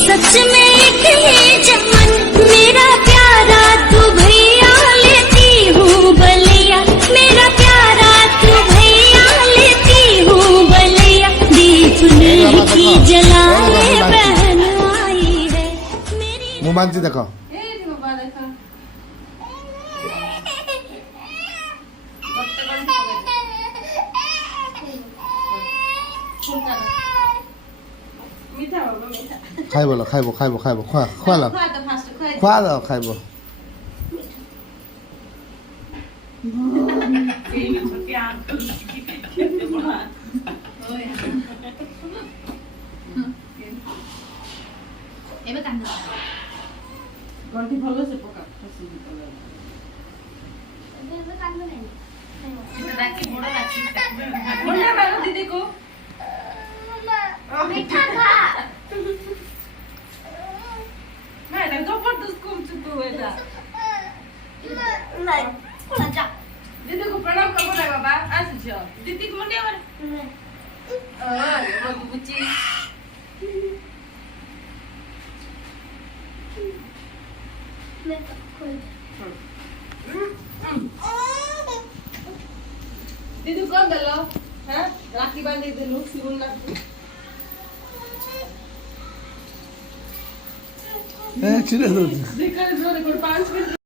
सच में एक ही चमन मेरा प्यारा तू भैया लेती हूँ बलिया मेरा प्यारा तू भैया लेती हूँ बलिया दीप नहीं की जलाए बहन आई है मेरी मोबाइल देखो খাইব ল খাইব খাইব খাইব খোৱা খোৱা ল খোৱা ল খাইব ଏବେ କାନ୍ଦ ଗଣ୍ଠି ଭଲ ସେ ପକା ଏବେ କାନ୍ଦ ନାହିଁ ରାଖି ବଡ଼ ରାଖି ବଢ଼ିଆ ମାର ଦିଦି को ମିଠା ଖା मैडम जबरदस्त कुछ तो है नहीं बोला जा दीदी को प्रणाम करो ना बाबा आस छ दीदी को मंडिया मार बाबू बुच्ची मैं खोल दीदी कौन दलो हैं राखी बांधी देलु सिउन ना ছিড়ে দাও देखकर जोरे को 5 मिनट